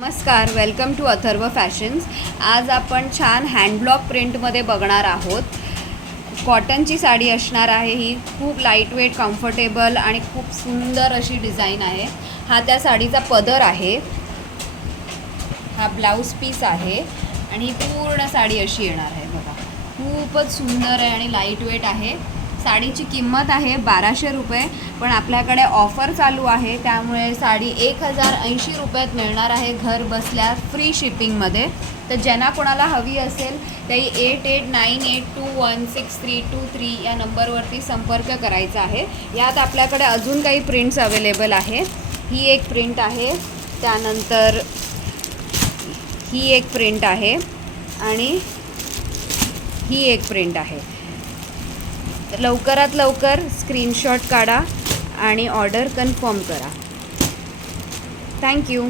नमस्कार, welcome to Atharva fashions. आज आपण छान हँडब्लॉक प्रिंटमध्ये बघणार आहोत। कॉटनची साडी असणार आहे। ही खूप लाईटवेट, कम्फर्टेबल आणि खूप सुंदर अशी डिझाईन आहे। हा त्या साडीचा पदर आहे, हा ब्लाऊज पीस आहे आणि ही पूर्ण साडी अशी येणार आहे। बघा, खूपच सुंदर आहे आणि लाईटवेट आहे। साडीची किंमत आहे 1200 रुपये, पण आपल्याकडे ऑफर चालू आहे, त्यामुळे साडी 1080 रुपयात मिळणार आहे घर बसल्या, फ्री शिपिंगमध्ये। तर ज्यांना कोणाला हवी असेल त्याही 8898216323 या नंबरवरती संपर्क करायचा आहे। यात आपल्याकडे अजून काही प्रिंट्स अवेलेबल आहे। ही एक प्रिंट आहे, त्यानंतर ही एक प्रिंट आहे आणि ही एक प्रिंट आहे। तर लवकरात लवकर स्क्रीनशॉट काढा आणि ऑर्डर कन्फर्म करा। थँक्यू।